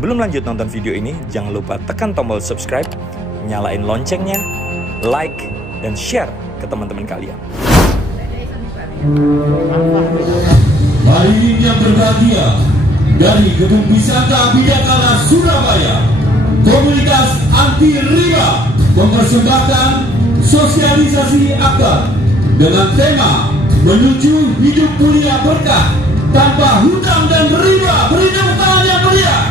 Sebelum lanjut nonton video ini, jangan lupa tekan tombol subscribe, nyalain loncengnya, like, dan share ke teman-teman kalian. Hari ini yang berbahagia dari Gedung Wisata Bidakara Surabaya, komunitas anti riba mempersembahkan sosialisasi akbar dengan tema menuju hidup mulia berkah tanpa hutang dan riba. Beri tepuk tangan yang meriah.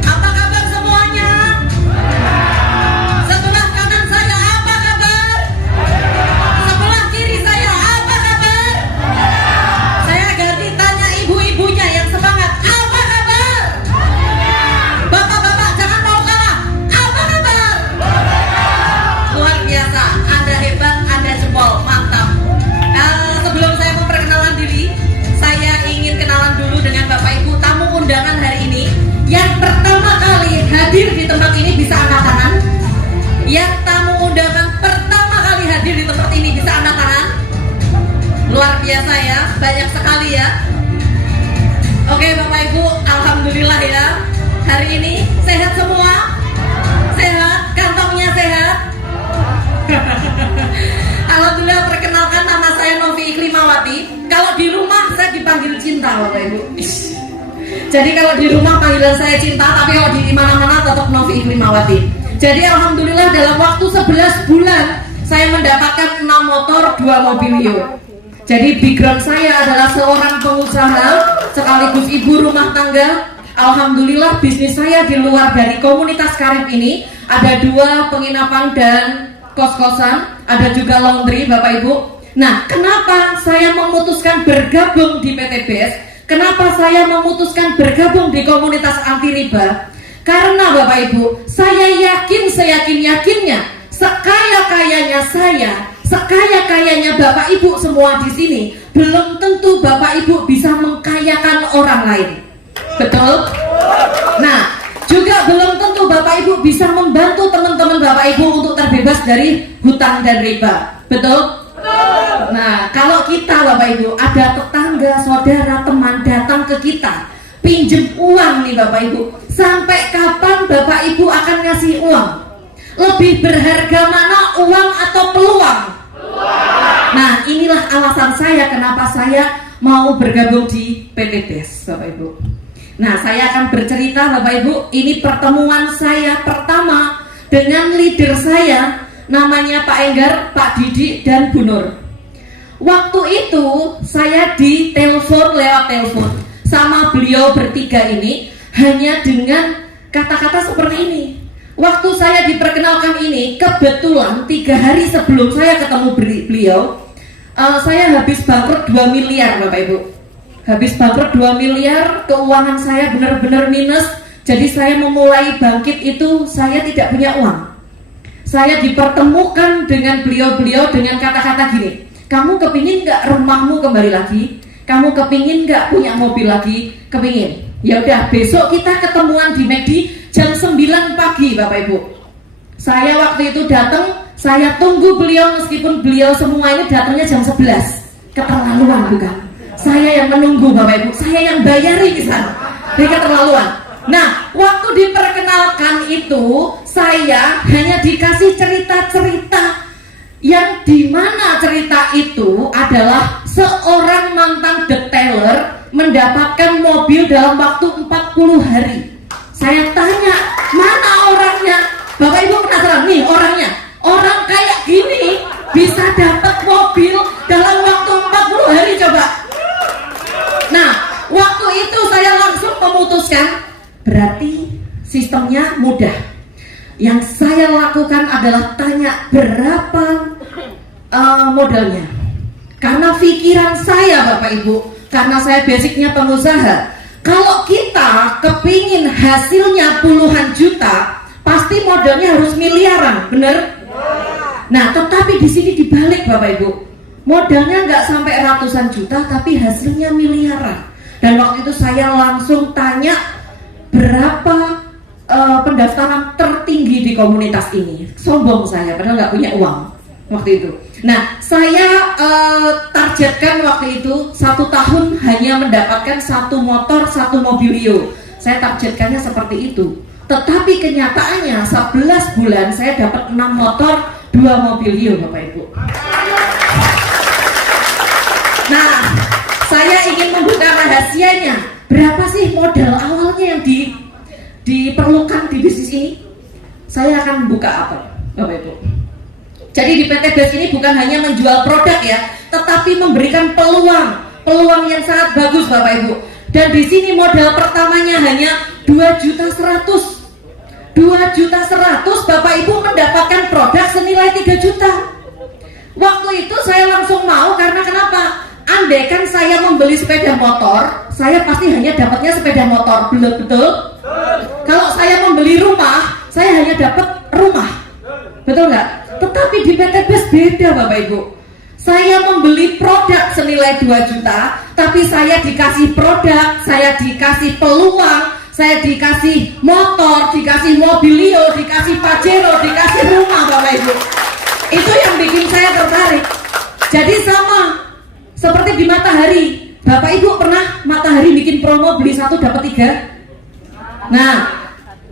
Apa kabar semuanya? Sebelah kanan saya apa kabar? Sebelah kiri saya apa kabar? Saya ganti tanya ibu-ibunya yang semangat. Apa kabar? Bapak-bapak jangan mau kalah. Apa kabar? Luar biasa. Anda hebat, Anda jempol. Mantap. Sebelum saya memperkenalkan diri, saya ingin kenalan dulu dengan Bapak Ibu tamu undangan hari ini. Yang pertama kali hadir di tempat ini bisa angkat tangan. Yang tamu undangan pertama kali hadir di tempat ini bisa angkat tangan. Luar biasa ya, banyak sekali ya. Oke Bapak Ibu, alhamdulillah ya. Hari ini sehat semua? Sehat? Kantongnya sehat? Alhamdulillah, perkenalkan nama saya Novi Iklimawati. Kalau di rumah saya dipanggil Cinta Bapak Ibu. Jadi kalau di rumah panggilan saya Cinta, tapi kalau di mana-mana tetap Novi Iklimawati. Jadi alhamdulillah dalam waktu 11 bulan saya mendapatkan 6 motor, 2 mobil Mio. Jadi background saya adalah seorang pengusaha sekaligus ibu rumah tangga. Alhamdulillah bisnis saya di luar dari komunitas Karib ini ada 2 penginapan dan kos-kosan, ada juga laundry Bapak Ibu. Nah, kenapa saya memutuskan bergabung di PT BES? Kenapa saya memutuskan bergabung di komunitas anti riba? Karena Bapak Ibu, saya yakin seyakin-yakinnya, sekaya-kayanya saya, sekaya-kayanya Bapak Ibu semua di sini, belum tentu Bapak Ibu bisa mengkayakan orang lain. Betul? Nah, juga belum tentu Bapak Ibu bisa membantu teman-teman Bapak Ibu untuk terbebas dari hutang dan riba. Betul? Nah, kalau kita Bapak Ibu ada tetangga, saudara, teman datang ke kita pinjem uang nih Bapak Ibu, sampai kapan Bapak Ibu akan ngasih uang? Lebih berharga mana uang atau peluang? Nah, inilah alasan saya kenapa saya mau bergabung di PT BES Bapak Ibu. Nah, saya akan bercerita Bapak Ibu, ini pertemuan saya pertama dengan leader saya, namanya Pak Enggar, Pak Didi, dan Bu Nur. Waktu itu saya ditelepon lewat telepon sama beliau bertiga ini hanya dengan kata-kata seperti ini. Waktu saya diperkenalkan ini, kebetulan 3 hari sebelum saya ketemu beliau, saya habis bangkrut 2 miliar Bapak Ibu. Habis bangkrut 2 miliar, keuangan saya benar-benar minus. Jadi saya memulai bangkit itu saya tidak punya uang. Saya dipertemukan dengan beliau-beliau dengan kata-kata gini, kamu kepingin gak rumahmu kembali lagi? Kamu kepingin gak punya mobil lagi? Kepingin? Ya udah, besok kita ketemuan di McD jam 9 pagi Bapak Ibu. Saya waktu itu datang, saya tunggu beliau meskipun beliau semua ini datangnya jam 11. Keterlaluan bukan? Saya yang menunggu Bapak Ibu, saya yang bayari di sana. Ini keterlaluan. Nah, waktu diperkenalkan itu saya hanya dikasih cerita-cerita yang dimana cerita itu adalah seorang mantan detailer mendapatkan mobil dalam waktu 40 hari. Saya tanya, mana orangnya? Bapak Ibu penasaran nih orangnya? Orang kayak gini bisa dapat mobil dalam waktu 40 hari coba. Nah, waktu itu saya langsung memutuskan, berarti sistemnya mudah. Yang saya lakukan adalah tanya berapa modalnya. Karena pikiran saya Bapak Ibu, karena saya basicnya pengusaha, kalau kita kepingin hasilnya puluhan juta, pasti modalnya harus miliaran, bener? Nah, tetapi di sini dibalik Bapak Ibu. Modalnya nggak sampai ratusan juta, tapi hasilnya miliaran. Dan waktu itu saya langsung tanya berapa pendaftaran tertinggi di komunitas ini. Sombong saya, padahal nggak punya uang. waktu itu. Nah, saya targetkan waktu itu 1 tahun hanya mendapatkan 1 motor, 1 mobilio. Saya targetkannya seperti itu. Tetapi kenyataannya 11 bulan saya dapat 6 motor, 2 mobilio, Bapak Ibu. Nah, saya ingin membuka rahasianya. Berapa sih modal awalnya yang diperlukan di bisnis ini? Saya akan buka apa, Bapak Ibu? Jadi di PT BES ini bukan hanya menjual produk ya, tetapi memberikan peluang yang sangat bagus, Bapak Ibu. Dan di sini modal pertamanya hanya 2.100.000. 2.100.000 Bapak Ibu mendapatkan produk senilai 3 juta. Waktu itu saya langsung mau karena kenapa? Andaikan saya membeli sepeda motor, saya pasti hanya dapatnya sepeda motor, betul? Kalau saya membeli rumah, saya hanya dapat rumah, betul nggak? Tetapi di PT BES beda, Bapak Ibu. Saya membeli produk senilai 2 juta, tapi saya dikasih produk, saya dikasih peluang, saya dikasih motor, dikasih mobilio, dikasih Pajero, dikasih rumah, Bapak Ibu. Itu yang bikin saya tertarik. Jadi sama seperti di Matahari. Bapak Ibu pernah Matahari bikin promo beli 1 dapat 3? Nah,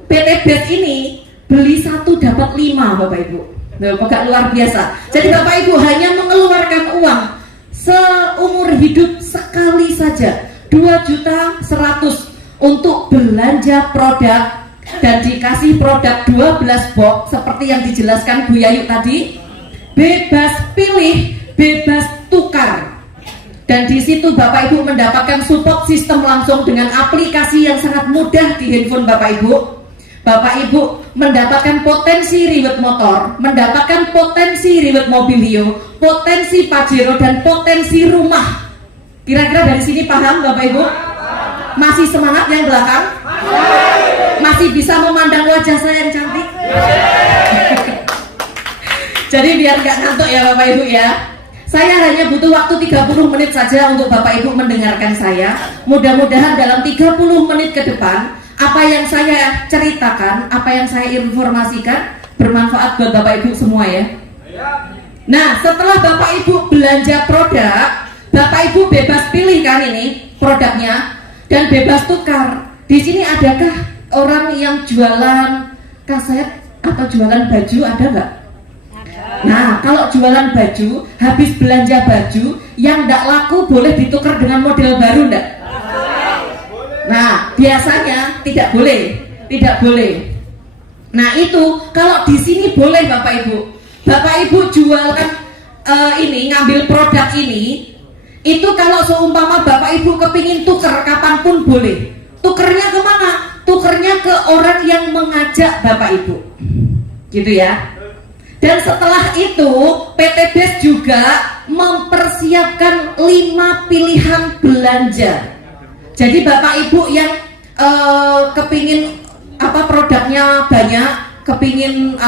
PT BES ini beli 1 dapat 5, Bapak Ibu. Nah, agak luar biasa. Jadi Bapak Ibu hanya mengeluarkan uang seumur hidup sekali saja 2.100.000 untuk belanja produk dan dikasih produk 12 box seperti yang dijelaskan Bu Yayu tadi, bebas pilih, bebas tukar. Dan di situ Bapak Ibu mendapatkan support sistem langsung dengan aplikasi yang sangat mudah di handphone Bapak Ibu. Bapak Ibu mendapatkan potensi reward motor, mendapatkan potensi reward mobilio, potensi Pajero dan potensi rumah. Kira-kira dari sini paham Bapak Ibu? Masih semangat yang belakang? Masih bisa memandang wajah saya yang cantik? Jadi biar gak ngantuk ya Bapak Ibu ya. Saya hanya butuh waktu 30 menit saja untuk Bapak Ibu mendengarkan saya. Mudah-mudahan dalam 30 menit ke depan, apa yang saya ceritakan, apa yang saya informasikan bermanfaat buat Bapak Ibu semua ya. Nah, setelah Bapak Ibu belanja produk, Bapak Ibu bebas pilih kan ini produknya dan bebas tukar. Di sini adakah orang yang jualan kaset atau jualan baju, ada nggak? Nah, kalau jualan baju, habis belanja baju yang tidak laku boleh ditukar dengan model baru enggak? Nah, biasanya tidak boleh. Nah, itu kalau di sini boleh Bapak Ibu. Bapak Ibu jualkan ini, ngambil produk ini, itu kalau seumpama Bapak Ibu kepingin tuker kapanpun boleh. Tukernya kemana? Tukernya ke orang yang mengajak Bapak Ibu, gitu ya. Dan setelah itu PT BES juga mempersiapkan 5 pilihan belanja. Jadi Bapak Ibu yang kepingin produknya banyak, kepingin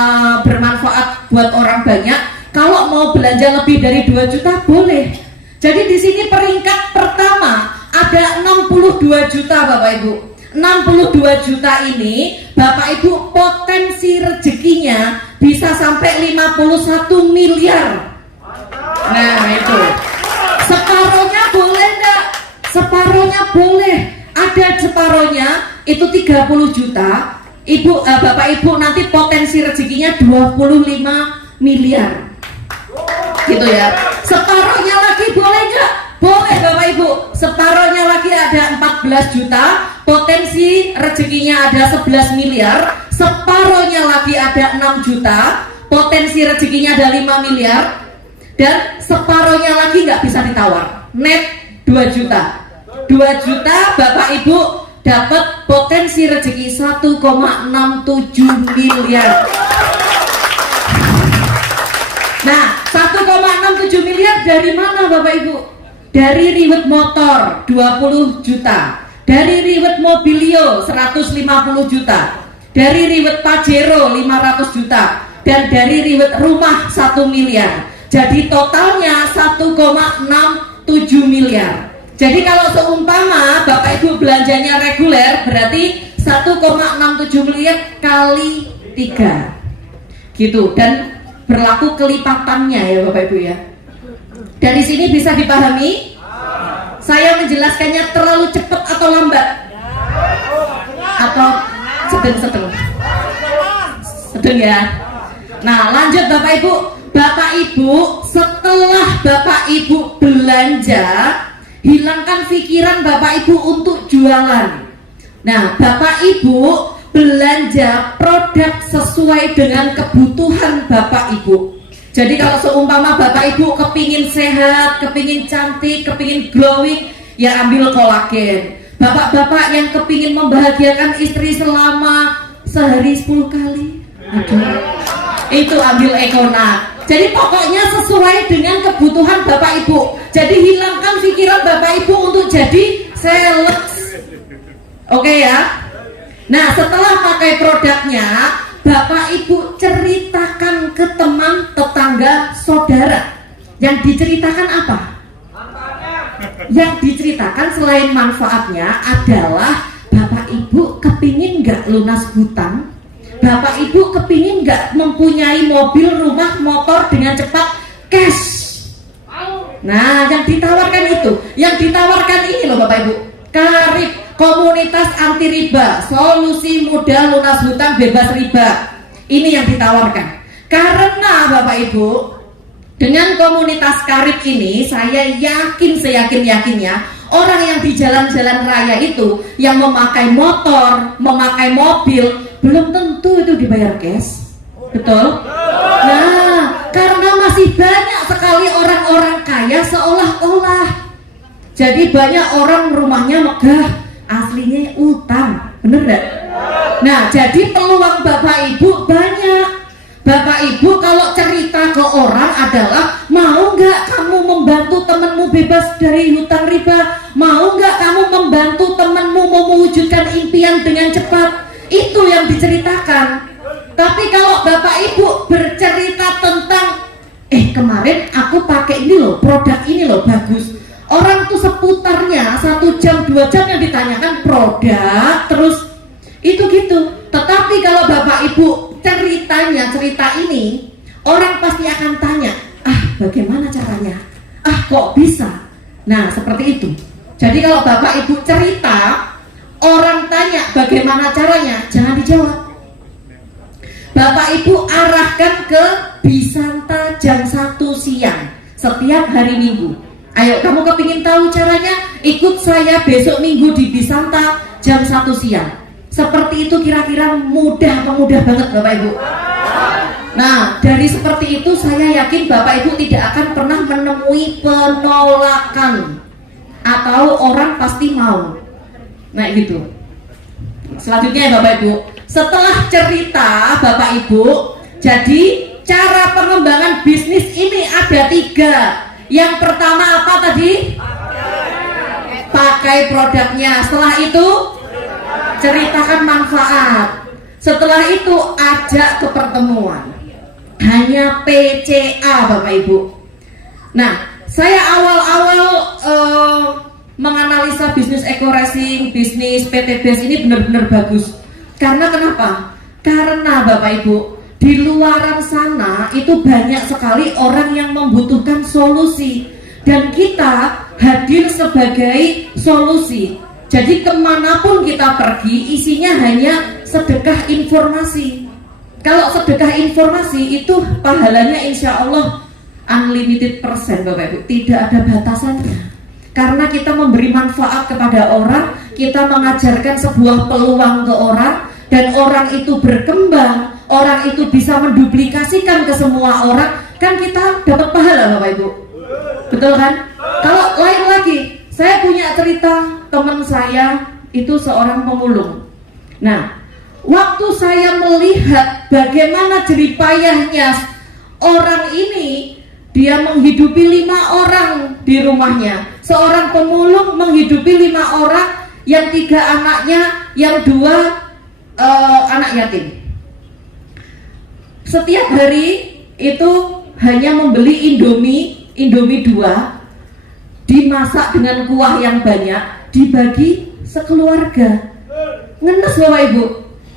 bermanfaat buat orang banyak, kalau mau belanja lebih dari 2 juta boleh. Jadi di sini peringkat pertama ada 62 juta Bapak Ibu. 62 juta ini Bapak Ibu potensi rezekinya bisa sampai 51 miliar. Nah itu separohnya boleh enggak? Separohnya boleh. Ada separohnya itu 30 juta. Bapak Ibu nanti potensi rezekinya 25 miliar. Gitu ya. Separohnya lagi boleh enggak? Boleh Bapak Ibu. Separohnya lagi ada 14 juta. Potensi rezekinya ada 11 miliar. Separohnya lagi ada 6 juta. Potensi rezekinya ada 5 miliar. Dan separohnya lagi nggak bisa ditawar. Net 2 juta. 2 juta Bapak Ibu dapat potensi rezeki 1,67 miliar. Nah, 1,67 miliar dari mana Bapak Ibu? Dari reward motor 20 juta, dari reward mobilio 150 juta, dari reward Pajero 500 juta, dan dari reward rumah 1 miliar. Jadi totalnya 1,67 miliar. Jadi kalau seumpama Bapak Ibu belanjanya reguler, berarti 1,67 miliar kali 3 gitu. Dan berlaku kelipatannya ya Bapak Ibu ya. Dari sini bisa dipahami? Saya menjelaskannya terlalu cepat atau lambat? Atau sedang-sedang? Sedang ya. Nah lanjut Bapak Ibu. Bapak Ibu, setelah Bapak Ibu belanja, hilangkan pikiran Bapak Ibu untuk jualan. Nah Bapak Ibu belanja produk sesuai dengan kebutuhan Bapak Ibu. Jadi kalau seumpama Bapak Ibu kepingin sehat, kepingin cantik, kepingin glowing, ya ambil kolagen. Bapak-bapak yang kepingin membahagiakan istri selama sehari 10 kali, aduh, itu ambil Econa. Jadi pokoknya sesuai dengan kebutuhan Bapak Ibu. Jadi hilangkan pikiran Bapak Ibu untuk jadi sales. Oke ya. Nah setelah pakai produknya, Bapak Ibu ceritakan ke teman, tetangga, saudara. Yang diceritakan apa? Yang diceritakan selain manfaatnya adalah Bapak Ibu kepingin nggak lunas hutang? Bapak Ibu kepingin nggak mempunyai mobil, rumah, motor dengan cepat cash? Nah yang ditawarkan itu, yang ditawarkan ini loh Bapak Ibu, Karib, komunitas anti riba, solusi mudah lunas hutang bebas riba. Ini yang ditawarkan. Karena Bapak Ibu, dengan komunitas Karib ini, saya yakin seyakin-yakinnya orang yang di jalan-jalan raya itu, yang memakai motor, memakai mobil, belum tentu itu dibayar cash. Betul? Nah, karena masih banyak sekali orang-orang kaya seolah-olah. Jadi banyak orang rumahnya megah, aslinya utang. Bener gak? Nah, jadi peluang Bapak Ibu banyak. Bapak Ibu kalau cerita ke orang adalah, mau nggak kamu membantu temanmu bebas dari hutang riba? Mau nggak kamu membantu temanmu mewujudkan impian dengan cepat? Itu yang diceritakan. Tapi kalau Bapak Ibu bercerita tentang, kemarin aku pakai ini loh, produk ini loh bagus. Orang tuh seputarnya 1 jam 2 jam yang ditanyakan produk terus itu gitu. Tetapi kalau Bapak Ibu cerita ini, orang pasti akan tanya, bagaimana caranya? Kok bisa? Nah seperti itu. Jadi kalau Bapak Ibu cerita, orang tanya bagaimana caranya, jangan dijawab. Bapak Ibu arahkan ke Bisanta jam 1 siang setiap hari Minggu. Ayo kamu kepingin tahu caranya? Ikut saya besok Minggu di Bisanta jam 1 siang. Seperti itu kira-kira mudah atau mudah banget Bapak Ibu? Nah dari seperti itu saya yakin Bapak Ibu tidak akan pernah menemui penolakan, atau orang pasti mau. Nah gitu. Selanjutnya ya Bapak Ibu, setelah cerita Bapak Ibu, jadi cara pengembangan bisnis ini ada 3. Yang pertama apa tadi? Pakai produknya. Setelah itu ceritakan manfaat. Setelah itu ajak ke pertemuan. Hanya PCA Bapak Ibu. Nah saya awal-awal menganalisa bisnis Eco Racing, bisnis PT BES ini benar-benar bagus. Karena kenapa? Karena Bapak Ibu, di luaran sana itu banyak sekali orang yang membutuhkan solusi, dan kita hadir sebagai solusi. Jadi kemanapun kita pergi, isinya hanya sedekah informasi. Kalau sedekah informasi itu pahalanya insya Allah unlimited persen Bapak Ibu, tidak ada batasannya. Karena kita memberi manfaat kepada orang, kita mengajarkan sebuah peluang ke orang, dan orang itu berkembang, orang itu bisa menduplikasikan ke semua orang, kan kita dapat pahala Bapak Ibu. Betul kan? Kalau lain lagi, saya punya cerita teman saya itu seorang pemulung. Nah, waktu saya melihat bagaimana jeripayahnya orang ini, dia menghidupi 5 orang di rumahnya. Seorang pemulung menghidupi 5 orang, yang 3 anaknya, yang 2 anak yatim. Setiap hari itu hanya membeli Indomie 2, dimasak dengan kuah yang banyak, dibagi sekeluarga. Ngenes Bapak Ibu.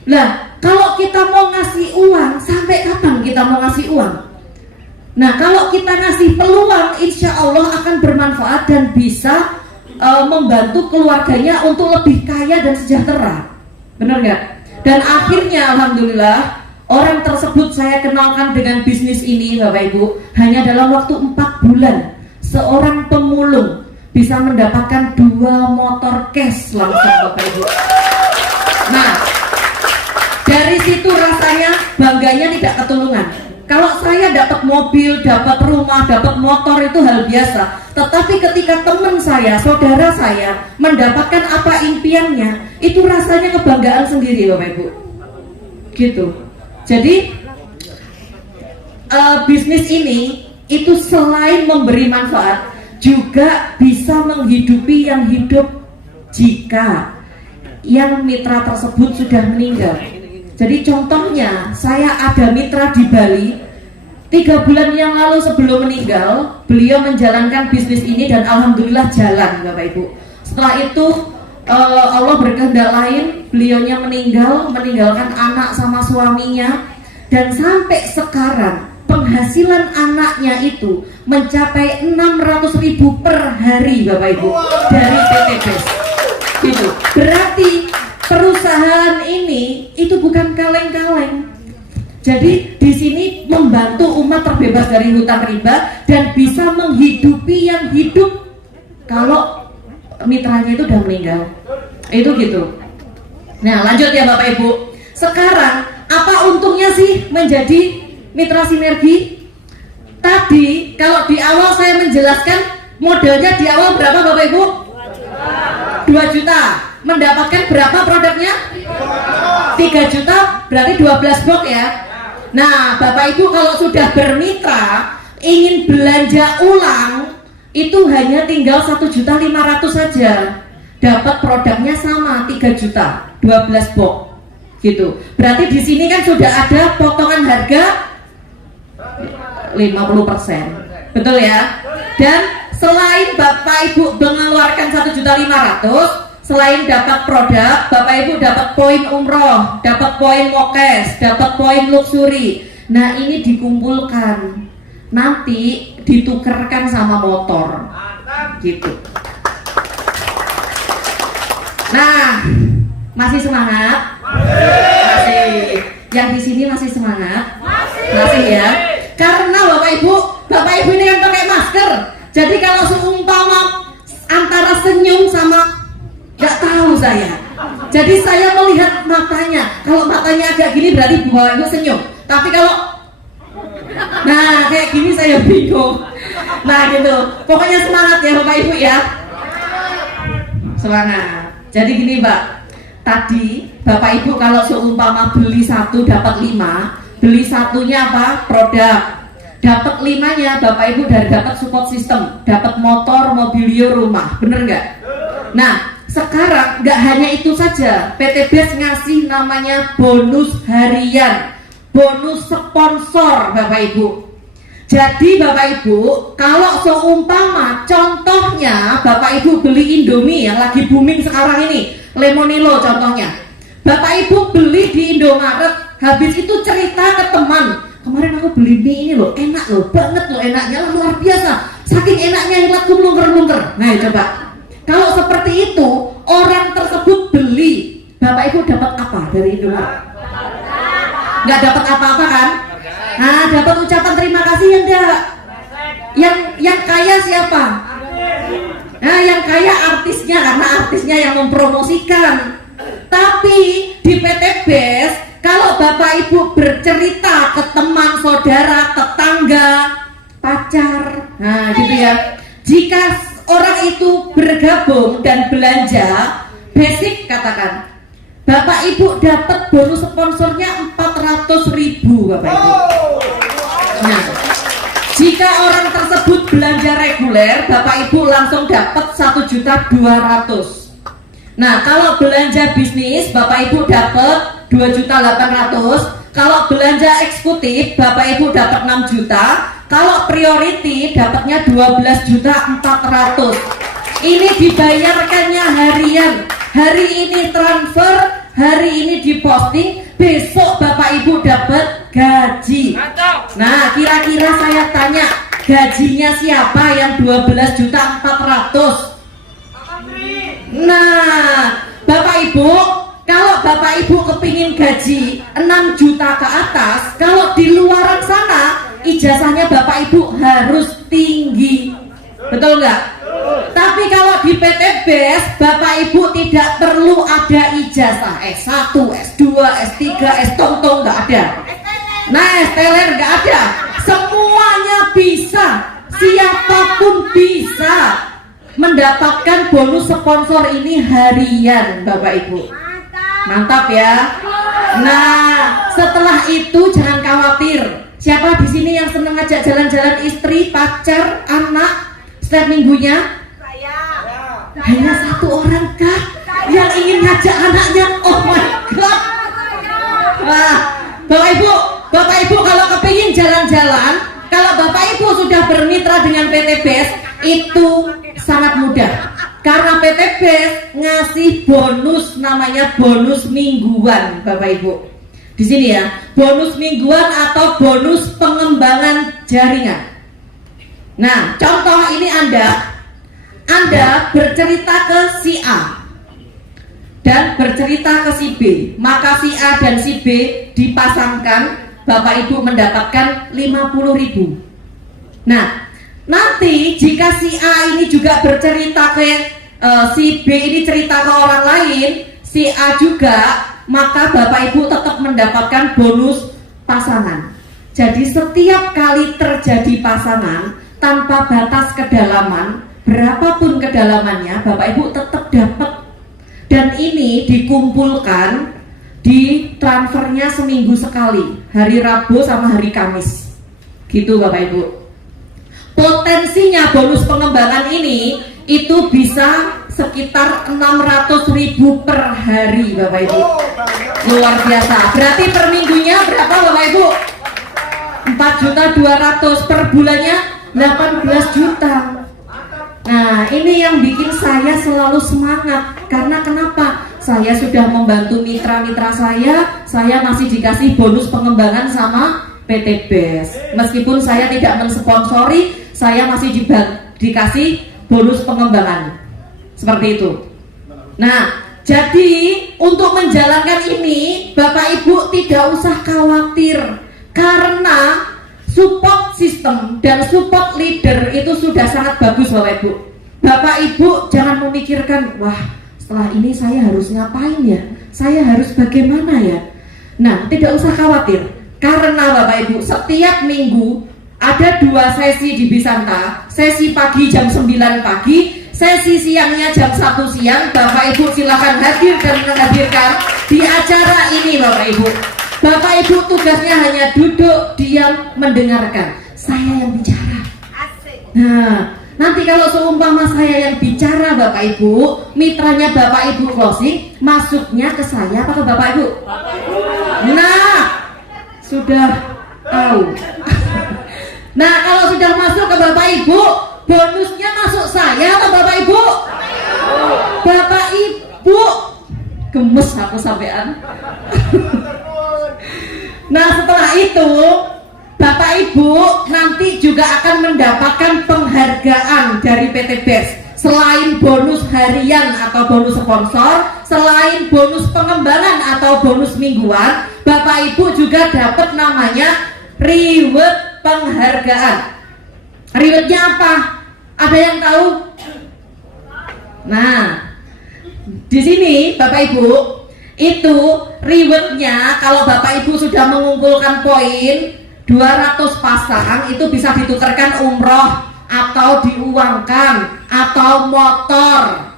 Lah, kalau kita mau ngasih uang, sampai kapan kita mau ngasih uang? Nah, kalau kita ngasih peluang, insya Allah akan bermanfaat dan bisa membantu keluarganya untuk lebih kaya dan sejahtera. Benar nggak? Dan akhirnya alhamdulillah orang tersebut saya kenalkan dengan bisnis ini, Bapak Ibu. Hanya dalam waktu 4 bulan seorang pemulung bisa mendapatkan 2 motor cash langsung, Bapak Ibu. Nah, dari situ rasanya bangganya tidak ketulungan. Kalau saya dapat mobil, dapat rumah, dapat motor itu hal biasa. Tetapi ketika teman saya, saudara saya mendapatkan apa impiannya, itu rasanya kebanggaan sendiri, Bapak Ibu. Gitu. Jadi bisnis ini itu selain memberi manfaat, juga bisa menghidupi yang hidup jika yang mitra tersebut sudah meninggal. Jadi contohnya, saya ada mitra di Bali 3 bulan yang lalu sebelum meninggal, beliau menjalankan bisnis ini dan alhamdulillah jalan, Bapak Ibu. Setelah itu Allah berkehendak lain, beliaunya meninggalkan anak sama suaminya, dan sampai sekarang penghasilan anaknya itu mencapai 600.000 per hari, Bapak Ibu, dari PT BES. Gitu. Berarti perusahaan ini itu bukan kaleng-kaleng. Jadi di sini membantu umat terbebas dari hutang riba dan bisa menghidupi yang hidup kalau mitranya itu udah meninggal. Itu gitu. Nah, lanjut ya Bapak Ibu. Sekarang apa untungnya sih menjadi mitra sinergi? Tadi kalau di awal saya menjelaskan modalnya di awal berapa Bapak Ibu? 2 juta. Mendapatkan berapa produknya? 3 juta, berarti 12 box ya. Nah, Bapak Ibu kalau sudah bermitra, ingin belanja ulang, itu hanya tinggal 1.500.000 saja. Dapat produknya sama 3 juta, 12 box. Gitu. Berarti di sini kan sudah ada potongan harga 50%. Betul ya? Dan selain Bapak Ibu mengeluarkan 1.500.000, selain dapat produk, Bapak Ibu dapat poin umroh, dapat poin mokes, dapat poin luxury. Nah, ini dikumpulkan, nanti ditukerkan sama motor, gitu. Nah, masih semangat? Masih. Yang di sini masih semangat? Masih ya. Karena Bapak Ibu ini kan pakai masker. Jadi kalau seumpama antara senyum sama nggak tahu saya. Jadi saya melihat matanya. Kalau matanya agak gini berarti Bapak Ibu senyum. Tapi kalau nah kayak gini saya bingung. Nah gitu. Pokoknya semangat ya Bapak Ibu ya. Semangat. Jadi gini Mbak. Tadi Bapak Ibu kalau seumpama beli 1 dapat 5, beli satunya apa? Produk. Dapat 5-nya Bapak Ibu dari dapat support system, dapat motor, mobilio, rumah. Bener nggak? Nah, sekarang nggak hanya itu saja, PT BES ngasih namanya bonus harian, bonus sponsor Bapak Ibu. Jadi Bapak Ibu, kalau seumpama contohnya Bapak Ibu beli Indomie yang lagi booming sekarang ini, Lemonilo contohnya, Bapak Ibu beli di Indomaret, habis itu cerita ke teman, kemarin aku beli mie ini loh, enak loh, banget loh enaknya, luar biasa, saking enaknya ingatku melungker-lungker. Nah coba, kalau seperti itu, orang tersebut beli, Bapak Ibu dapat apa dari Indomaret? Nggak dapat apa-apa kan? Nah, dapat ucapan terima kasih ya enggak? Yang kaya siapa? Nah, yang kaya artisnya, karena artisnya yang mempromosikan. Tapi di PT BES, kalau Bapak Ibu bercerita ke teman, saudara, tetangga, pacar, nah gitu ya. Jika orang itu bergabung dan belanja, basic katakan, Bapak Ibu dapat bonus sponsornya 400.000 Bapak Ibu. Nah, jika orang tersebut belanja reguler, Bapak Ibu langsung dapat 1.200.000. Nah, kalau belanja bisnis, Bapak Ibu dapat 2.800.000. Kalau belanja eksekutif, Bapak Ibu dapat 6 juta. Kalau priority dapatnya 12.400.000. Ini dibayarkannya harian. Hari ini transfer, hari ini diposting, besok Bapak Ibu dapat gaji. Nah, kira-kira saya tanya, gajinya siapa yang 12.400.000? Nah, Bapak Ibu, kalau Bapak Ibu kepingin gaji 6 juta ke atas, kalau di luaran sana ijazahnya Bapak Ibu harus tinggi, betul nggak? Tapi kalau di PT BES Bapak Ibu tidak perlu ada ijazah S1, S2, S3, S-tong-tong, nggak ada. Nah, S-teler nggak ada. Semuanya bisa, siapapun bisa mendapatkan bonus sponsor ini harian, Bapak Ibu. Mantap ya. Nah, setelah itu jangan khawatir. Siapa di sini yang seneng ngajak jalan-jalan istri, pacar, anak setiap minggunya? Hanya satu orang kah yang ingin ngajak anaknya? Oh my god. Wah, Bapak Ibu kalau kepingin jalan-jalan, kalau Bapak Ibu sudah bermitra dengan PT BES, itu sangat mudah. Karena PT BES ngasih bonus, namanya bonus mingguan, Bapak Ibu. Di sini ya, bonus mingguan atau bonus pengembangan jaringan. Nah, contoh ini Anda bercerita ke si A dan bercerita ke si B, maka si A dan si B dipasangkan, Bapak Ibu mendapatkan 50.000. Nah, nanti jika si A ini juga bercerita ke si B ini cerita ke orang lain, si A juga, maka Bapak Ibu tetap mendapatkan bonus pasangan. Jadi setiap kali terjadi pasangan tanpa batas kedalaman, berapapun kedalamannya, Bapak Ibu tetap dapat. Dan ini dikumpulkan, di transfernya seminggu sekali, hari Rabu sama hari Kamis, gitu Bapak Ibu. Potensinya bonus pengembangan ini itu bisa sekitar 600.000 per hari, Bapak Ibu. Luar biasa. Berarti per minggunya berapa, Bapak Ibu? 4.200.000, per bulannya 18 juta. Nah, ini yang bikin saya selalu semangat. Karena kenapa? Saya sudah membantu mitra-mitra saya masih dikasih bonus pengembangan sama PT BES. Meskipun saya tidak mensponsori, saya masih dikasih bonus pengembangan. Seperti itu. Nah, jadi untuk menjalankan ini, Bapak Ibu tidak usah khawatir. Karena support system dan support leader itu sudah sangat bagus, Bapak Ibu. Bapak Ibu jangan memikirkan, wah setelah ini saya harus ngapain ya, saya harus bagaimana ya. Nah, tidak usah khawatir. Karena Bapak Ibu setiap minggu ada 2 sesi di Bisanta. Sesi pagi jam 9 pagi, sesi siangnya jam 1 siang. Bapak Ibu silakan hadir dan menghadirkan di acara ini, Bapak Ibu. Bapak Ibu tugasnya hanya duduk, diam, mendengarkan. Saya yang bicara. Nah, nanti kalau seumpama saya yang bicara, Bapak Ibu, mitranya Bapak Ibu closing, masuknya ke saya apa ke Bapak Ibu? Nah, sudah tahu. Nah, kalau sudah masuk ke Bapak Ibu, bonusnya masuk saya atau Bapak Ibu? Bapak Ibu, gemes aku sampean. Nah, setelah itu Bapak Ibu nanti juga akan mendapatkan penghargaan dari PT BES. Selain bonus harian atau bonus sponsor, selain bonus pengembangan atau bonus mingguan, Bapak Ibu juga dapat namanya reward penghargaan. Rewardnya apa? Ada yang tahu? Nah, di sini Bapak Ibu, itu rewardnya kalau Bapak Ibu sudah mengumpulkan poin 200 pasang, itu bisa ditukarkan umroh atau diuangkan atau motor.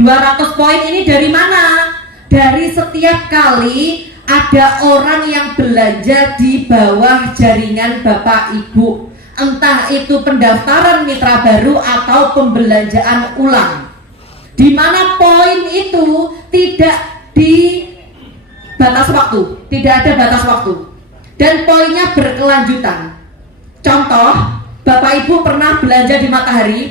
200 poin ini dari mana? Dari setiap kali ada orang yang belanja di bawah jaringan Bapak Ibu, entah itu pendaftaran mitra baru atau pembelanjaan ulang, di mana poin itu tidak di batas waktu, tidak ada batas waktu, dan poinnya berkelanjutan. Contoh, Bapak Ibu pernah belanja di Matahari,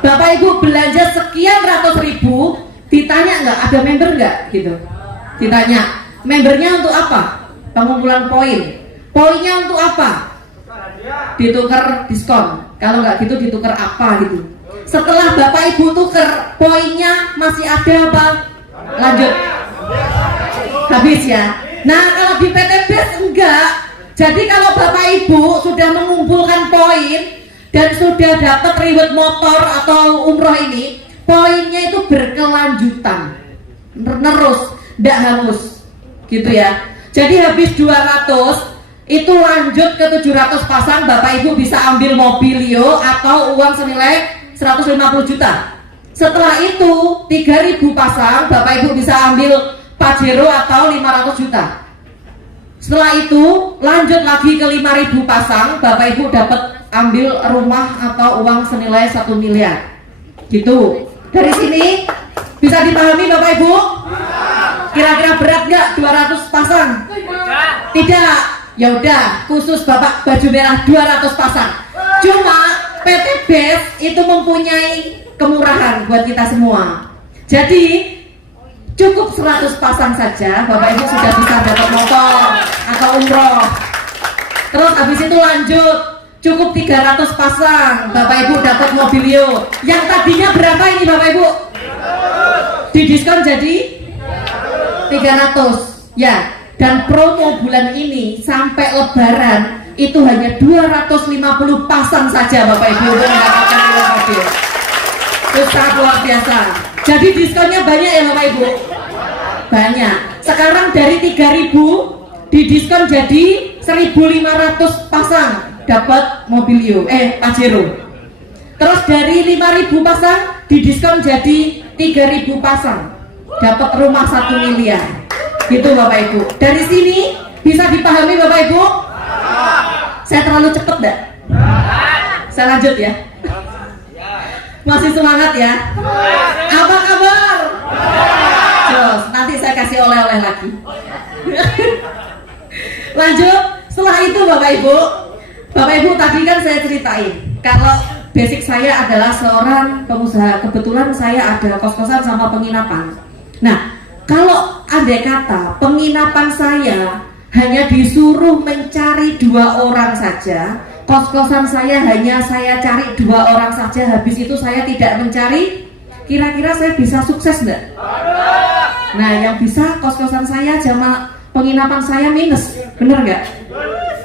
Bapak Ibu belanja sekian ratus ribu, ditanya nggak ada member nggak gitu, ditanya membernya untuk apa, pengumpulan poin. Poinnya untuk apa? Ditukar diskon. Kalau nggak gitu ditukar apa gitu. Setelah Bapak Ibu tuker, poinnya masih ada apa? Lanjut. Habis ya. Nah, kalau di PT BES enggak. Jadi kalau Bapak Ibu sudah mengumpulkan poin dan sudah dapat reward motor atau umroh ini, poinnya itu berkelanjutan, terus, tidak hangus, gitu ya. Jadi habis 200 itu lanjut ke 700 pasang, Bapak Ibu bisa ambil mobilio atau uang senilai 150 juta. Setelah itu 3000 pasang, Bapak Ibu bisa ambil Pajero atau 500 juta. Setelah itu lanjut lagi ke 5000 pasang, Bapak Ibu dapat ambil rumah atau uang senilai 1 miliar. Gitu. Dari sini bisa dipahami Bapak Ibu? Kira-kira berat nggak 200 pasang? Tidak. Ya udah, khusus Bapak baju merah 200 pasang. Cuma PT BES itu mempunyai kemurahan buat kita semua. Jadi cukup 100 pasang saja, Bapak Ibu sudah bisa dapat motor atau umroh. Terus habis itu lanjut, cukup 300 pasang, Bapak Ibu dapat mobilio. Yang tadinya berapa ini Bapak Ibu? Didiskon jadi 300. Ya, dan promo bulan ini sampai Lebaran itu hanya 250 pasang saja Bapak Ibu untuk mendapatkan mobil. Itu sangat luar biasa. Jadi diskonnya banyak ya Bapak Ibu? Banyak. Sekarang dari 3000 didiskon jadi 1500 pasang dapat mobilio, Pajero. Terus dari 5000 pasang didiskon jadi 3000 pasang dapat rumah 1 miliar. Gitu Bapak Ibu. Dari sini bisa dipahami Bapak Ibu? Saya terlalu cepet enggak? Saya lanjut ya. Masih semangat ya? Apa kabar? Terus nanti saya kasih oleh-oleh lagi. Lanjut. Setelah itu Bapak Ibu tadi kan saya ceritain kalau basic saya adalah seorang pengusaha. Kebetulan saya ada kos-kosan sama penginapan. Nah, kalau andai kata penginapan saya hanya disuruh mencari 2 orang saja, kos-kosan saya hanya saya cari 2 orang saja, habis itu saya tidak mencari, kira-kira saya bisa sukses enggak? Nah, yang bisa kos-kosan saya sama penginapan saya minus, bener nggak?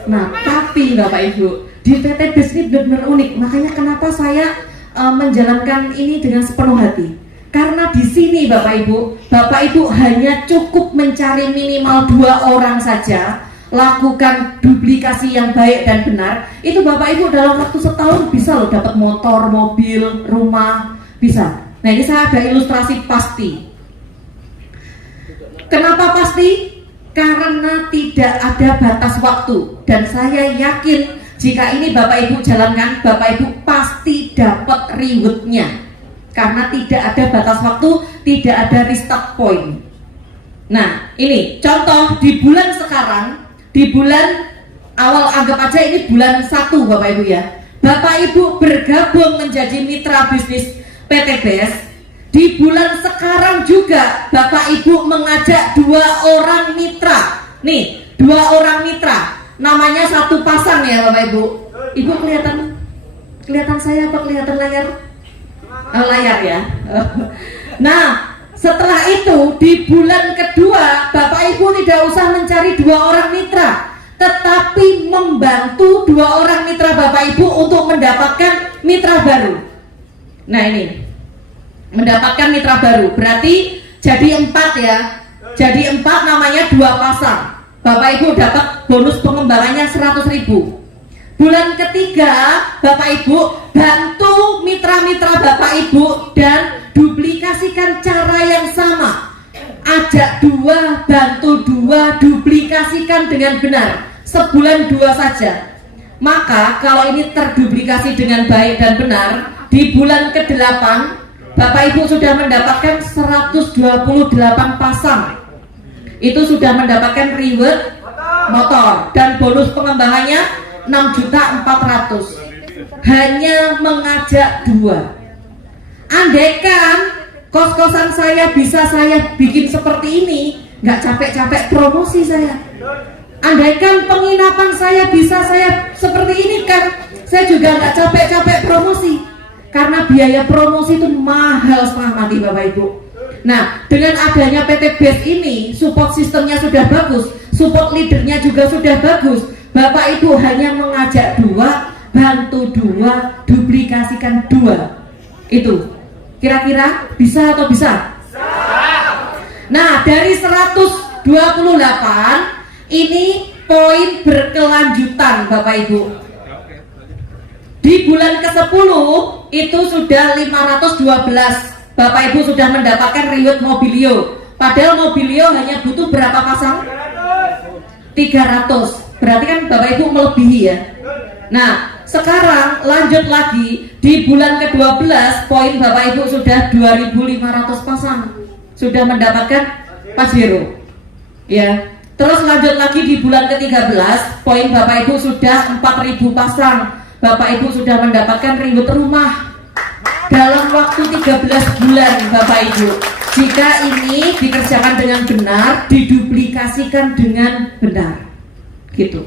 Nah, tapi Bapak Ibu, di PT BES ini benar-benar unik. Makanya kenapa saya menjalankan ini dengan sepenuh hati. Karena di sini Bapak Ibu hanya cukup mencari minimal 2 orang saja, lakukan duplikasi yang baik dan benar. Itu Bapak Ibu dalam waktu setahun bisa loh dapat motor, mobil, rumah, bisa. Nah, ini saya ada ilustrasi pasti. Kenapa pasti? Karena tidak ada batas waktu. Dan saya yakin jika ini Bapak Ibu jalankan, Bapak Ibu pasti dapat rewardnya. Karena tidak ada batas waktu, tidak ada restart point. Nah, ini contoh di bulan sekarang, di bulan awal, anggap aja ini bulan 1 Bapak Ibu ya. Bapak Ibu bergabung menjadi mitra bisnis PT BES. Di bulan sekarang juga Bapak Ibu mengajak 2 orang mitra. Nih, 2 orang mitra. Namanya 1 pasang ya Bapak Ibu. Ibu kelihatan saya apa kelihatan layar? Layar ya. Nah, setelah itu di bulan kedua Bapak Ibu tidak usah mencari 2 orang mitra, tetapi membantu 2 orang mitra Bapak Ibu untuk mendapatkan mitra baru. Nah, ini mendapatkan mitra baru berarti jadi 4 ya. Jadi 4 namanya 2 pasang. Bapak Ibu dapat bonus pengembangannya 100.000. Bulan ketiga Bapak Ibu bantu mitra-mitra Bapak Ibu dan duplikasikan cara yang sama. Ajak 2, bantu 2, duplikasikan dengan benar. Sebulan 2 saja. Maka kalau ini terduplikasi dengan baik dan benar, di bulan ke-8 Bapak Ibu sudah mendapatkan 128 pasang. Itu sudah mendapatkan reward motor dan bonus pengembangannya 6.400.000. Hanya mengajak 2. Andaikan kos-kosan saya bisa saya bikin seperti ini, nggak capek-capek promosi saya. Andaikan penginapan saya bisa saya seperti ini kan, saya juga nggak capek-capek promosi, karena biaya promosi itu mahal setengah mati Bapak Ibu. Nah, dengan adanya PT BES ini, support sistemnya sudah bagus, support leadernya juga sudah bagus. Bapak Ibu hanya mengajak 2, bantu 2, duplikasikan 2. Itu kira-kira bisa atau bisa? Nah, dari 128 ini poin berkelanjutan Bapak Ibu. Di bulan ke-10 itu sudah 512. Bapak Ibu sudah mendapatkan reward Mobilio. Padahal Mobilio hanya butuh berapa pasang? 300. Berarti kan Bapak Ibu melebihi ya. Nah, sekarang lanjut lagi di bulan ke-12 poin Bapak Ibu sudah 2.500 pasang. Sudah mendapatkan Pajero. Ya. Terus lanjut lagi di bulan ke-13 poin Bapak Ibu sudah 4.000 pasang. Bapak Ibu sudah mendapatkan reward rumah dalam waktu 13 bulan Bapak Ibu. Jika ini dikerjakan dengan benar, diduplikasikan dengan benar, gitu.